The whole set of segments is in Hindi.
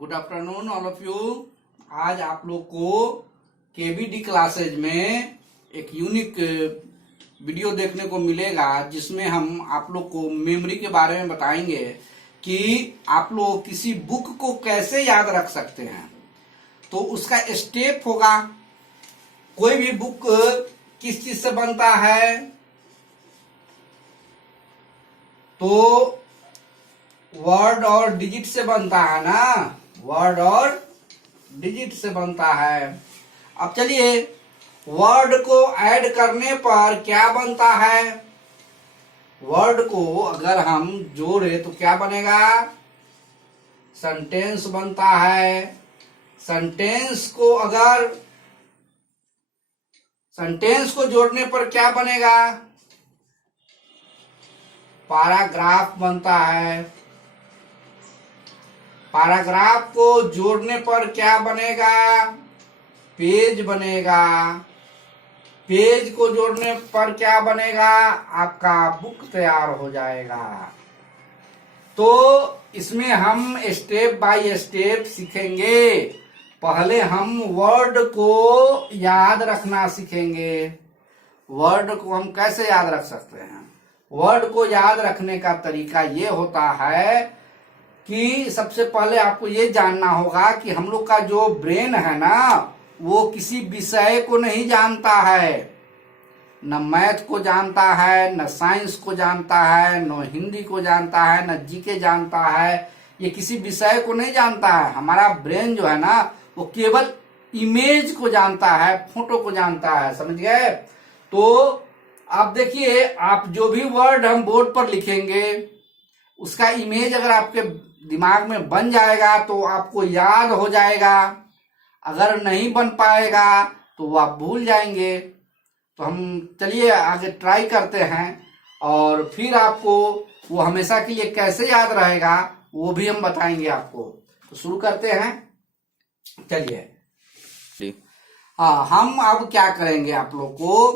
Good afternoon all of you. आज आप लोग को केबीडी क्लासेज में एक यूनिक वीडियो देखने को मिलेगा जिसमें हम आप लोग को मेमोरी के बारे में बताएंगे कि आप लोग किसी बुक को कैसे याद रख सकते हैं। तो उसका स्टेप होगा, कोई भी बुक किस चीज से बनता है, तो वर्ड और डिजिट से बनता है ना, वर्ड और डिजिट से बनता है। अब चलिए, वर्ड को ऐड करने पर क्या बनता है, वर्ड को अगर हम जोड़े तो क्या बनेगा, सेंटेंस बनता है। सेंटेंस को जोड़ने पर क्या बनेगा, पैराग्राफ बनता है। पैराग्राफ को जोड़ने पर क्या बनेगा, पेज बनेगा। पेज को जोड़ने पर क्या बनेगा, आपका बुक तैयार हो जाएगा। तो इसमें हम स्टेप बाय स्टेप सीखेंगे। पहले हम वर्ड को याद रखना सीखेंगे। वर्ड को हम कैसे याद रख सकते हैं, वर्ड को याद रखने का तरीका ये होता है कि सबसे पहले आपको ये जानना होगा कि हम लोग का जो ब्रेन है ना, वो किसी विषय को नहीं जानता है, न मैथ को जानता है, न साइंस को जानता है, न हिंदी को जानता है, न जीके जानता है। ये किसी विषय को नहीं जानता है। हमारा ब्रेन जो है ना, वो केवल इमेज को जानता है, फोटो को जानता है। समझ गए? तो आप देखिए, आप जो भी वर्ड हम बोर्ड पर लिखेंगे उसका इमेज अगर आपके दिमाग में बन जाएगा तो आपको याद हो जाएगा। अगर नहीं बन पाएगा तो वो आप भूल जाएंगे। तो हम चलिए आगे ट्राई करते हैं और फिर आपको वो हमेशा के लिए कैसे याद रहेगा वो भी हम बताएंगे आपको। तो शुरू करते हैं, चलिए। हाँ, हम अब क्या करेंगे, आप लोग को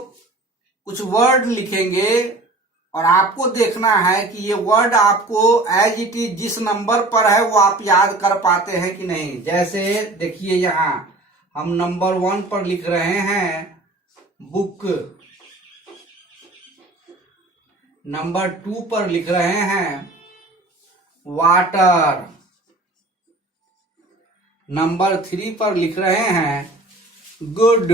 कुछ वर्ड लिखेंगे और आपको देखना है कि ये वर्ड आपको एज इट इज जिस नंबर पर है वो आप याद कर पाते हैं कि नहीं। जैसे देखिए, यहाँ हम नंबर 1 पर लिख रहे हैं बुक, नंबर 2 पर लिख रहे हैं वाटर, नंबर 3 पर लिख रहे हैं गुड,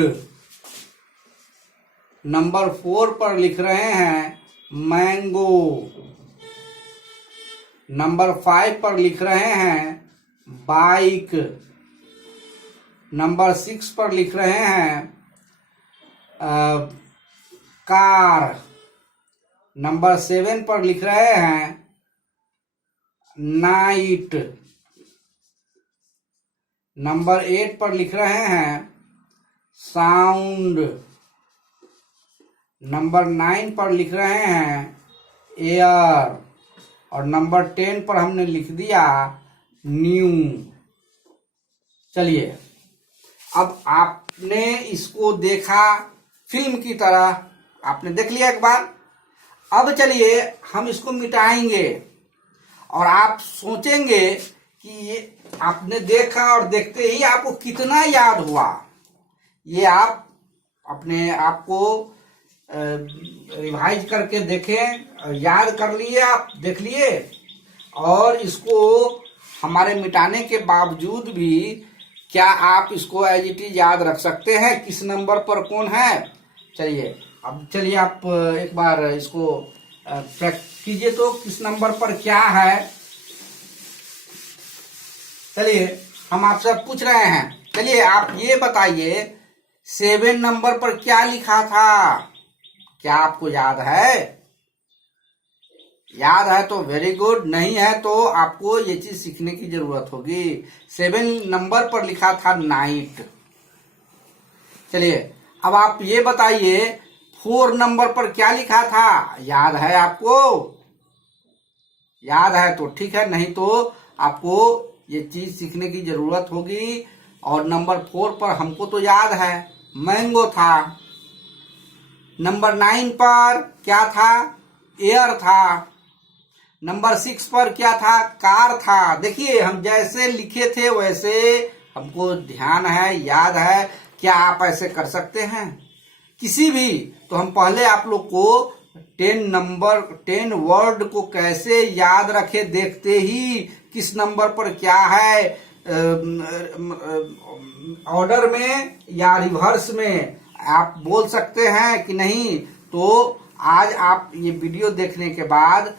नंबर 4 पर लिख रहे हैं मैंगो, नंबर 5 पर लिख रहे हैं बाइक, नंबर 6 पर लिख रहे हैं कार, नंबर 7 पर लिख रहे हैं नाइट, नंबर 8 पर लिख रहे हैं साउंड, नंबर 9 पर लिख रहे हैं एयर और नंबर 10 पर हमने लिख दिया न्यू। चलिए, अब आपने इसको देखा फिल्म की तरह, आपने देख लिया एक बार। अब चलिए हम इसको मिटाएंगे और आप सोचेंगे कि ये आपने देखा और देखते ही आपको कितना याद हुआ। ये आप अपने आप को रिवाइज करके देखें, याद कर लिए, आप देख लिए, और इसको हमारे मिटाने के बावजूद भी क्या आप इसको एज इट इज याद रख सकते हैं किस नंबर पर कौन है। चलिए, अब चलिए आप एक बार इसको चेक कीजिए तो किस नंबर पर क्या है। चलिए, हम आपसे पूछ रहे हैं, चलिए आप ये बताइए 7 नंबर पर क्या लिखा था, क्या आपको याद है? याद है तो वेरी गुड, नहीं है तो आपको ये चीज सीखने की जरूरत होगी। 7 नंबर पर लिखा था नाइट। चलिए, अब आप ये बताइए 4 नंबर पर क्या लिखा था, याद है आपको? याद है तो ठीक है, नहीं तो आपको ये चीज सीखने की जरूरत होगी। और नंबर 4 पर हमको तो याद है, मैंगो था। नंबर 9 पर क्या था, एयर था। नंबर 6 पर क्या था, कार था। देखिए हम जैसे लिखे थे वैसे हमको ध्यान है, याद है। क्या आप ऐसे कर सकते हैं किसी भी? तो हम पहले आप लोग को 10 वर्ड को कैसे याद रखे, देखते ही किस नंबर पर क्या है, ऑर्डर में या रिवर्स में आप बोल सकते हैं कि नहीं। तो आज आप ये वीडियो देखने के बाद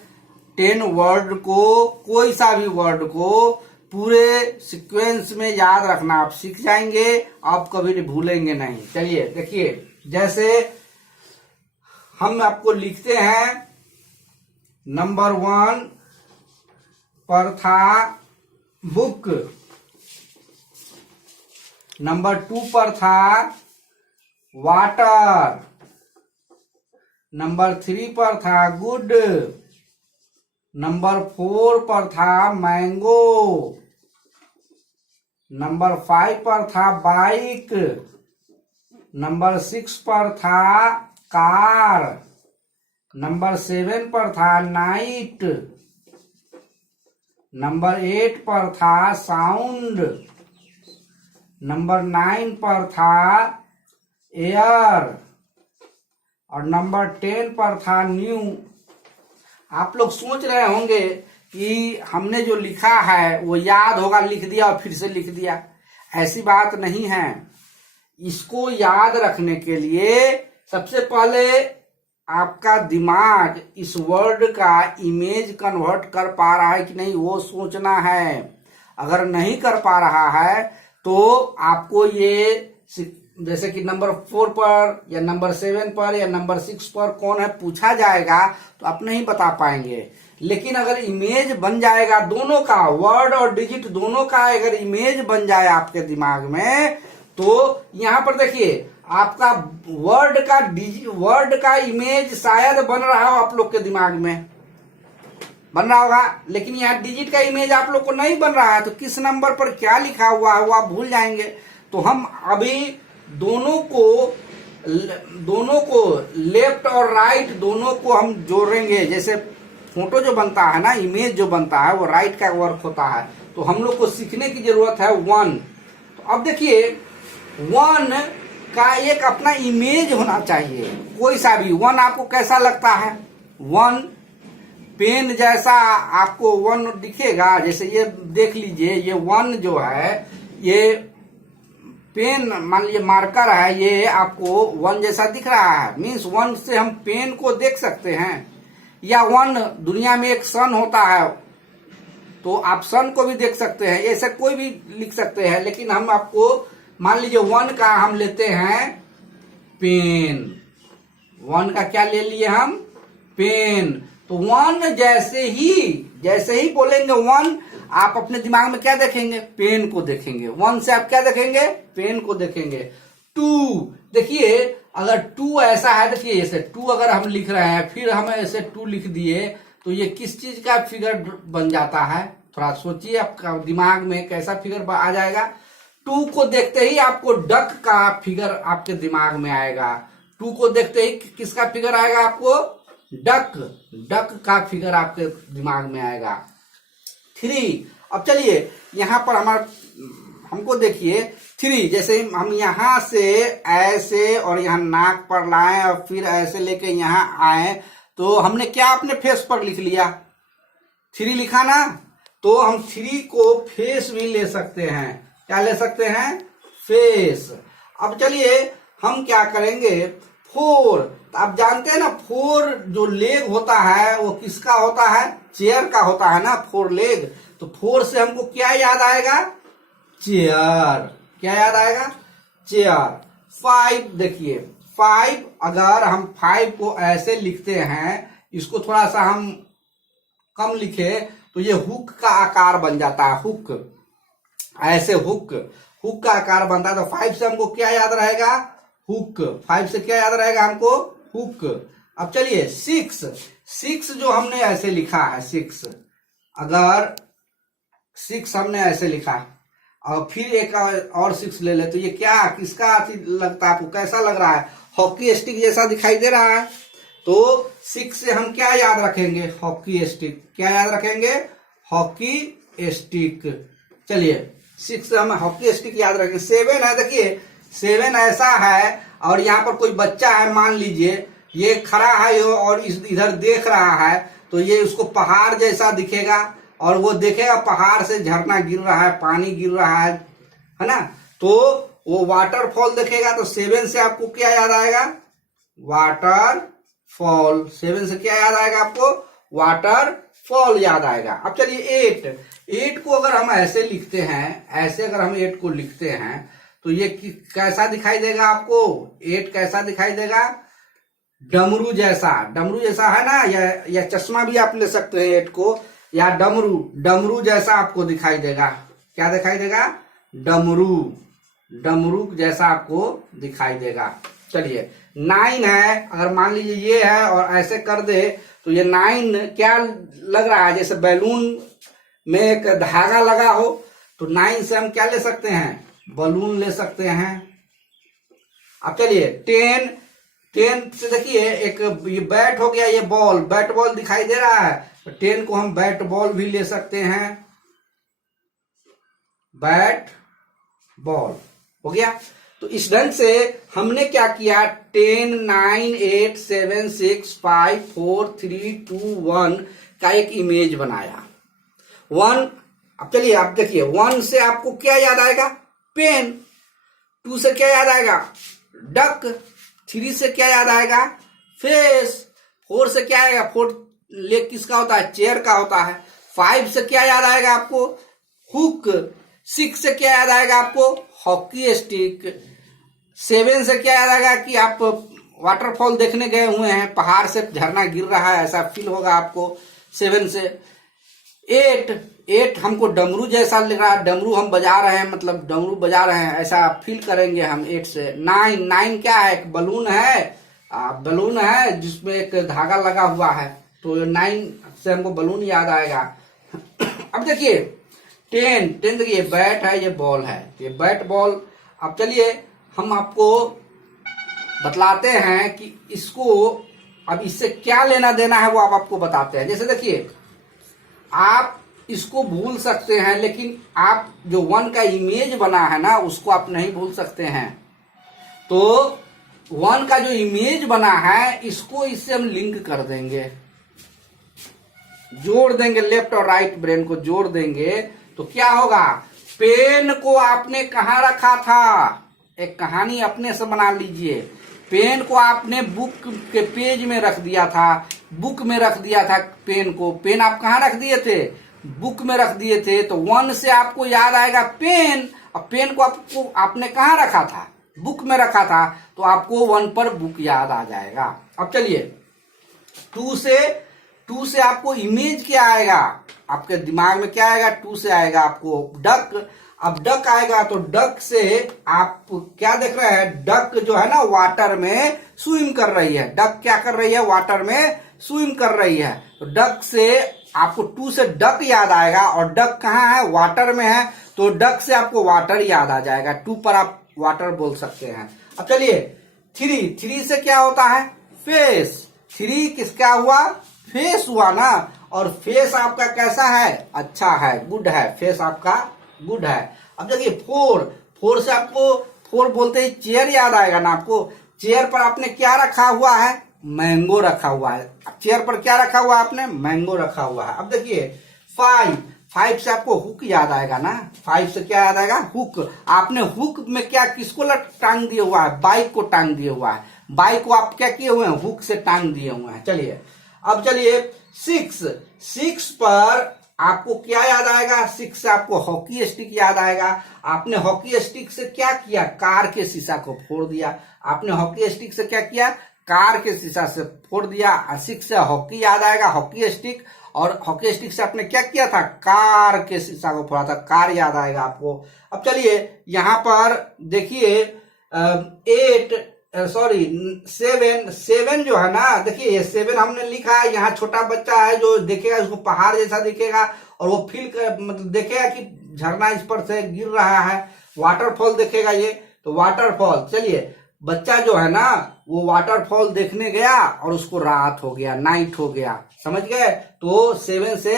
10 वर्ड को, कोई सा भी वर्ड को पूरे सीक्वेंस में याद रखना आप सीख जाएंगे, आप कभी नहीं भूलेंगे नहीं। चलिए देखिए, जैसे हम आपको लिखते हैं, नंबर 1 पर था बुक, नंबर 2 पर था वाटर, नंबर 3 पर था गुड, नंबर 4 पर था मैंगो, नंबर 5 पर था बाइक, नंबर 6 पर था कार, नंबर 7 पर था नाइट, नंबर 8 पर था साउंड, नंबर 9 पर था एयर और नंबर 10 पर था न्यू। आप लोग सोच रहे होंगे कि हमने जो लिखा है वो याद होगा, लिख दिया और फिर से लिख दिया। ऐसी बात नहीं है। इसको याद रखने के लिए सबसे पहले आपका दिमाग इस वर्ड का इमेज कन्वर्ट कर पा रहा है कि नहीं, वो सोचना है। अगर नहीं कर पा रहा है तो आपको ये, जैसे कि नंबर 4 पर या नंबर 7 पर या नंबर 6 पर कौन है पूछा जाएगा तो आप नहीं बता पाएंगे। लेकिन अगर इमेज बन जाएगा दोनों का, वर्ड और डिजिट दोनों का अगर इमेज बन जाए आपके दिमाग में, तो यहाँ पर देखिए आपका वर्ड का इमेज शायद बन रहा हो आप लोग के दिमाग में, बन रहा होगा, लेकिन यहाँ डिजिट का इमेज आप लोग को नहीं बन रहा है। तो किस नंबर पर क्या लिखा हुआ है वो आप भूल जाएंगे। तो हम अभी दोनों को लेफ्ट और राइट दोनों को हम जोड़ेंगे। जैसे फोटो जो बनता है ना, इमेज जो बनता है वो राइट का वर्क होता है। तो हम लोग को सीखने की जरूरत है 1। तो अब देखिए 1 का एक अपना इमेज होना चाहिए, कोई सा भी। 1 आपको कैसा लगता है? 1 पेन जैसा आपको 1 दिखेगा। जैसे ये देख लीजिए, ये 1 जो है, ये पेन मान लीजिए मार्कर है, ये आपको 1 जैसा दिख रहा है। मीन्स 1 से हम पेन को देख सकते हैं। या 1 दुनिया में एक सन होता है, तो आप सन को भी देख सकते हैं। ऐसे कोई भी लिख सकते हैं, लेकिन हम आपको मान लीजिए 1 का हम लेते हैं पेन। 1 का क्या ले लिए हम? पेन। तो 1 जैसे ही बोलेंगे 1, आप अपने दिमाग में क्या देखेंगे? पेन को देखेंगे। 1 से आप क्या देखेंगे? पेन को देखेंगे। 2 देखिए, अगर 2 ऐसा है, देखिए ऐसे 2 अगर हम लिख रहे हैं, फिर हम ऐसे 2 लिख दिए, तो ये किस चीज का फिगर बन जाता है? थोड़ा सोचिए, आपका दिमाग में कैसा फिगर आ जाएगा। 2 को देखते ही आपको डक का फिगर आपके दिमाग में आएगा। 2 को देखते ही किसका फिगर आएगा आपको? डक का फिगर आपके दिमाग में आएगा। 3, अब चलिए यहाँ पर हमको देखिए 3, जैसे हम यहाँ से ऐसे और यहाँ नाक पर लाएं और फिर ऐसे लेके यहाँ आए, तो हमने क्या अपने फेस पर लिख लिया? 3 लिखा ना। तो हम 3 को फेस भी ले सकते हैं। क्या ले सकते हैं? फेस। अब चलिए हम क्या करेंगे? 4, तो आप जानते हैं ना 4 जो लेग होता है वो किसका होता है? चेयर का होता है ना, 4 लेग। तो 4 से हमको क्या याद आएगा? चेयर। क्या याद आएगा? चेयर। 5 देखिए, 5 अगर हम 5 को ऐसे लिखते हैं, इसको थोड़ा सा हम कम लिखे तो ये हुक का आकार बन जाता है। हुक, ऐसे हुक का आकार बनता है। तो 5 से हमको क्या याद रहेगा? हुक। 5 से क्या याद रहेगा हमको? हुक। अब चलिए 6 जो हमने ऐसे लिखा है, 6 अगर 6 हमने ऐसे लिखा और फिर एक और 6 ले ले, तो ये क्या किसका लगता है आपको? कैसा लग रहा है? हॉकी स्टिक जैसा दिखाई दे रहा है। तो 6 से हम क्या याद रखेंगे? Hockey stick. क्या याद रखेंगे? Hockey stick. चलिए 6 से हम हॉकी स्टिक याद रखेंगे। 7 है, देखिए 7 ऐसा है और यहाँ पर कोई बच्चा है, मान लीजिए ये खड़ा है और इधर देख रहा है, तो ये उसको पहाड़ जैसा दिखेगा और वो देखेगा पहाड़ से झरना गिर रहा है, पानी गिर रहा है ना, तो वो वाटरफॉल देखेगा। तो 7 से आपको क्या याद आएगा? वाटरफॉल। 7 से क्या याद आएगा आपको? वाटरफॉल याद आएगा। अब चलिए 8 को अगर हम ऐसे लिखते हैं, ऐसे अगर हम 8 को लिखते हैं तो ये कैसा दिखाई देगा आपको? 8 कैसा दिखाई देगा? डमरू जैसा। डमरू जैसा है ना, या चश्मा भी आप ले सकते हैं 8 को, या डमरू जैसा आपको दिखाई देगा। क्या दिखाई देगा? डमरू जैसा आपको दिखाई देगा। चलिए 9 है, अगर मान लीजिए ये है और ऐसे कर दे तो ये 9 क्या लग रहा है? जैसे बैलून में एक धागा लगा हो। तो 9 से हम क्या ले सकते हैं? बलून ले सकते हैं। अब चलिए 10 से देखिए एक ये बैट हो गया, ये बैट बॉल दिखाई दे रहा है, तो 10 को हम बैट बॉल भी ले सकते हैं। बैट बॉल हो गया। तो इस ढंग से हमने क्या किया? 10, 9, 8, 7, 6, 5, 4, 3, 2, 1 का एक इमेज बनाया। 1, अब चलिए आप देखिए 1 से आपको क्या याद आएगा? पेन। 2 से क्या याद आएगा? डक। 3 से क्या याद आएगा? फेस। 4 से क्या आएगा? 4 लेग किसका होता है? चेयर का होता है। 5 से क्या याद आएगा आपको? हुक। 6 से क्या याद आएगा आपको? Hockey stick. 7 से क्या याद आएगा कि आप वाटरफॉल देखने गए हुए हैं, पहाड़ से झरना गिर रहा है, ऐसा फील होगा आपको 7 से। 8 हमको डमरू जैसा लग रहा है, डमरू हम बजा रहे हैं, मतलब डमरू बजा रहे हैं ऐसा फील करेंगे हम 8 से। 9 क्या है? एक बलून है जिसमें एक धागा लगा हुआ है, तो 9 से हमको बलून याद आएगा। अब देखिए 10 देखिए बैट है, ये बॉल है, ये बैट बॉल। अब चलिए हम आपको बतलाते हैं कि इसको अब इससे क्या लेना देना है, वो आप आपको बताते हैं। जैसे देखिए आप इसको भूल सकते हैं, लेकिन आप जो 1 का इमेज बना है ना, उसको आप नहीं भूल सकते हैं। तो 1 का जो इमेज बना है, इसको इससे हम लिंक कर देंगे, जोड़ देंगे, लेफ्ट और राइट ब्रेन को जोड़ देंगे। तो क्या होगा? पेन को आपने कहाँ रखा था? एक कहानी अपने से बना लीजिए। पेन को आपने बुक के पेज में रख दिया था, बुक में रख दिया था पेन को। पेन आप कहाँ रख दिए थे? बुक में रख दिए थे। तो 1 से आपको याद आएगा पेन, और पेन को आपने कहाँ रखा था? बुक में रखा था, तो आपको 1 पर बुक याद आ जाएगा। अब चलिए 2 से आपको इमेज क्या आएगा? आपके दिमाग में क्या आएगा? 2 से आएगा आपको डक। अब डक आएगा तो डक से आप क्या देख रहे हैं? डक जो है ना वाटर में स्विम कर रही है। डक क्या कर रही है? वाटर में स्विम कर रही है। तो डक से आपको 2 से डक याद आएगा, और डक कहाँ है? वाटर में है, तो डक से आपको वाटर याद आ जाएगा। 2 पर आप वाटर बोल सकते हैं। अब चलिए 3 से क्या होता है? फेस। 3 किसका हुआ? फेस हुआ ना। और फेस आपका कैसा है? अच्छा है, गुड है, फेस आपका गुड है। अब देखिए 4 से आपको 4 बोलते ही चेयर याद आएगा ना आपको। चेयर पर आपने क्या रखा हुआ है? मैंगो रखा हुआ है। चेयर पर क्या रखा हुआ है आपने? मैंगो रखा हुआ है। अब देखिए 5 से आपको हुक याद आएगा ना। 5 से क्या याद आएगा? हुक। आपने हुक में क्या किसको टांग दिया हुआ है? बाइक को टांग दिया हुआ है। बाइक को आप क्या किए हुए हैं? हुक से टांग दिए हुए हैं। चलिए अब चलिए 6 पर आपको क्या याद आएगा? 6 से आपको हॉकी स्टिक याद आएगा। आपने हॉकी स्टिक से क्या किया? कार के शीशा को फोड़ दिया। आपने हॉकी स्टिक से क्या किया? कार के शीशा से फोड़ दिया। 6 से हॉकी याद आएगा, हॉकी स्टिक, और हॉकी स्टिक से आपने क्या किया था? कार के शीशा को फोड़ा था, कार याद आएगा आपको। अब चलिए यहां पर देखिए 7 जो है ना, देखिए ये 7 हमने लिखा है। यहाँ छोटा बच्चा है जो देखेगा, उसको पहाड़ जैसा दिखेगा, और वो मतलब देखेगा कि झरना इस पर से गिर रहा है, वाटरफॉल देखेगा ये, तो वाटरफॉल। चलिए बच्चा जो है ना वो वाटरफॉल देखने गया और उसको रात हो गया, नाइट हो गया, समझ गए। तो 7 से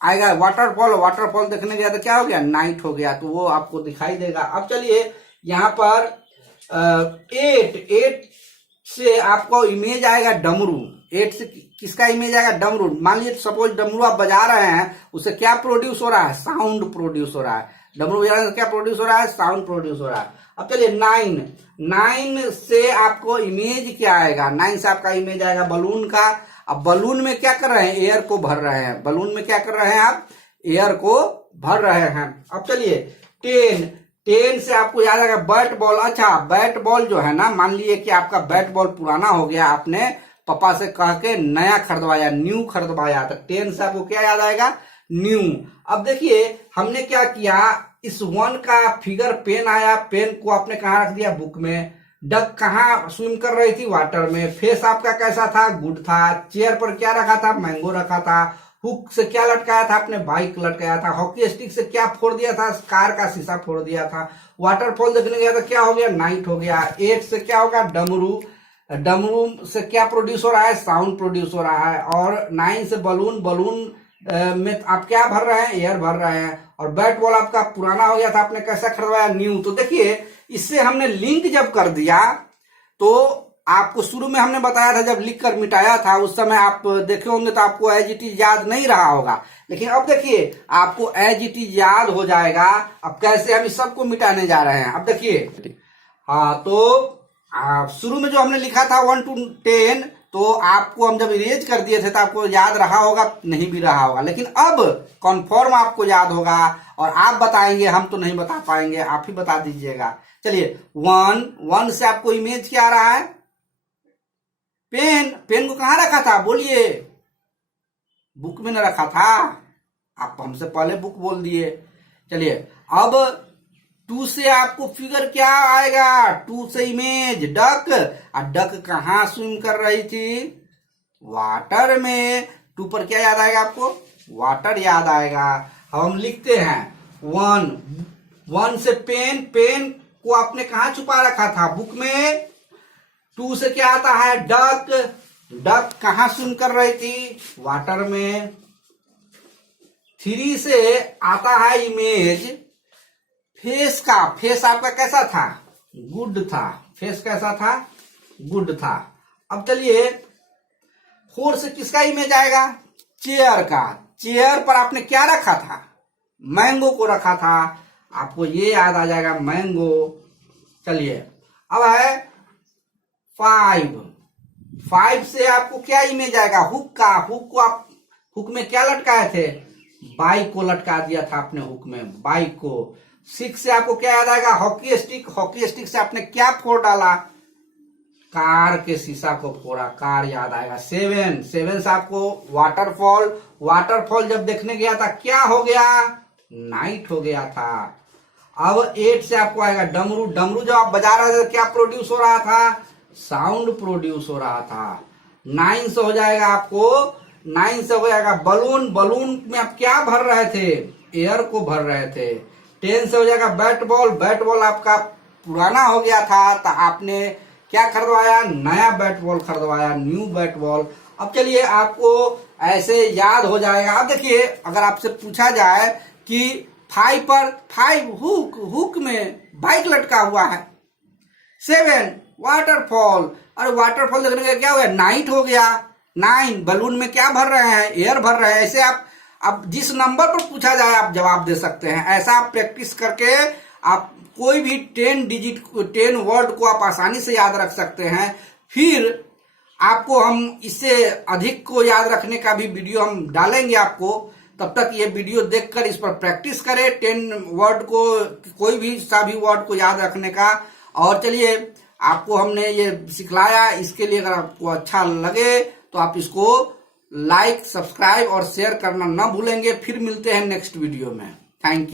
आएगा वाटरफॉल, वाटरफॉल देखने गया तो क्या हो गया, नाइट हो गया, तो वो आपको दिखाई देगा। अब चलिए यहाँ पर 8 से आपको इमेज आएगा डमरू। 8 से किसका इमेज आएगा, डमरू। मान लीजिए सपोज डमरू आप बजा रहे हैं, उससे क्या प्रोड्यूस हो रहा है, साउंड प्रोड्यूस हो रहा है। डमरू बजा रहे हैं क्या प्रोड्यूस हो रहा है, साउंड प्रोड्यूस हो रहा है। अब चलिए 9 से आपको इमेज क्या आएगा, 9 से आपका इमेज आएगा बलून का। अब बलून में क्या कर रहे हैं, एयर को भर रहे हैं। बलून में क्या कर रहे हैं आप, एयर को भर रहे हैं। अब चलिए 10 से आपको याद आएगा बैट बॉल। अच्छा, बैट बॉल जो है ना, मान लीजिए कि आपका बैट बॉल पुराना हो गया, आपने पापा से कह के नया खरीदवाया, न्यू खरीदवाया, तो 10 से आपको क्या याद आएगा, न्यू। अब देखिए हमने क्या किया, इस 1 का फिगर पेन आया, पेन को आपने कहाँ रख दिया, बुक में। डक कहाँ स्विम कर रही थी, वाटर में। फेस आपका कैसा था, गुड था। चेयर पर क्या रखा था, मैंगो रखा था। हुक से क्या लटकाया था आपने, बाइक लटकाया था। हॉकी स्टिक से क्या फोड़ दिया था, कार का शीशा फोड़ दिया था। वाटरफॉल देखने गया तो क्या हो गया, नाइट हो गया। 8 से क्या होगा, डमरू। डमरू से क्या प्रोड्यूस हो रहा है, साउंड प्रोड्यूस हो रहा है। और 9 से बलून। बलून में आप क्या भर रहे हैं, एयर भर रहे हैं। और बैट बॉल आपका पुराना हो गया था, आपने कैसा खरीदवाया, न्यू। तो देखिए इससे हमने लिंक जब कर दिया, तो आपको शुरू में हमने बताया था, जब लिख कर मिटाया था उस समय आप देखे होंगे तो आपको एज इट इज याद नहीं रहा होगा, लेकिन अब देखिए आपको एज इट इज याद हो जाएगा। अब कैसे हम इस सबको मिटाने जा रहे हैं, अब देखिए। हाँ, तो शुरू में जो हमने लिखा था 1 to 10, तो आपको हम जब इरेज कर दिए थे तो आपको याद रहा होगा, नहीं भी रहा होगा, लेकिन अब कन्फर्म आपको याद होगा। और आप बताएंगे, हम तो नहीं बता पाएंगे, आप ही बता दीजिएगा। चलिए 1 से आपको इमेज क्या आ रहा है, पेन। पेन को कहाँ रखा था, बोलिए, बुक में न रखा था, आप हमसे पहले बुक बोल दिए। चलिए अब 2 से आपको फिगर क्या आएगा, 2 से इमेज डक। और डक कहाँ स्विम कर रही थी, वाटर में। 2 पर क्या याद आएगा आपको, वाटर याद आएगा। अब हम लिखते हैं 1 से पेन। पेन को आपने कहाँ छुपा रखा था, बुक में। 2 से क्या आता है, डक। डक कहाँ स्विम कर रही थी, वाटर में। 3 से आता है इमेज, फेस का। फेस आपका कैसा था, गुड था। फेस कैसा था, गुड था। अब चलिए 4 से किसका इमेज आएगा, चेयर का। चेयर पर आपने क्या रखा था, मैंगो को रखा था, आपको ये याद आ जाएगा, मैंगो। चलिए अब है 5 से आपको क्या इमेज आएगा, हुक का। हुक को आप, हुक में क्या लटकाए थे, बाइक को लटका दिया था आपने हुक में, बाइक को। 6 से आपको क्या याद आएगा, हॉकी स्टिक। हॉकी स्टिक से आपने क्या फोड़ डाला, कार के शीशा को फोड़ा, कार याद आएगा। 7 से आपको वाटरफॉल। वाटरफॉल जब देखने गया था क्या हो गया, नाइट हो गया था। अब 8 से आपको आएगा डमरू। डमरू जब आप बजा रहे थे क्या प्रोड्यूस हो रहा था, साउंड प्रोड्यूस हो रहा था। 9 से हो जाएगा आपको, 9 से हो जाएगा बलून। बलून में आप क्या भर रहे थे, एयर को भर रहे थे। 10 से हो जाएगा बैट बॉल। बैट बॉल आपका पुराना हो गया था, तो आपने क्या खरीदवाया, नया बैट बॉल खरीदवाया, न्यू बैट बॉल। अब चलिए आपको ऐसे याद हो जाएगा। अब देखिए अगर आपसे पूछा जाए कि 5 पर, 5 हुक, हुक में बाइक लटका हुआ है। 7 वाटरफॉल। अरे वाटरफॉल देखने का क्या हो गया, नाइट हो गया। 9 बलून में क्या भर रहे हैं, एयर भर रहे हैं। ऐसे आप अब जिस नंबर पर पूछा जाए आप जवाब दे सकते हैं। ऐसा आप प्रैक्टिस करके आप कोई भी 10 वर्ड को आप आसानी से याद रख सकते हैं। फिर आपको हम इससे अधिक को याद रखने का भी वीडियो हम डालेंगे आपको। तब तक ये वीडियो देखकर इस पर प्रैक्टिस करें, 10 वर्ड को, कोई भी सभी वर्ड को याद रखने का। और चलिए आपको हमने ये सिखलाया, इसके लिए अगर आपको अच्छा लगे तो आप इसको लाइक, सब्सक्राइब और शेयर करना ना भूलेंगे। फिर मिलते हैं नेक्स्ट वीडियो में। Thank you.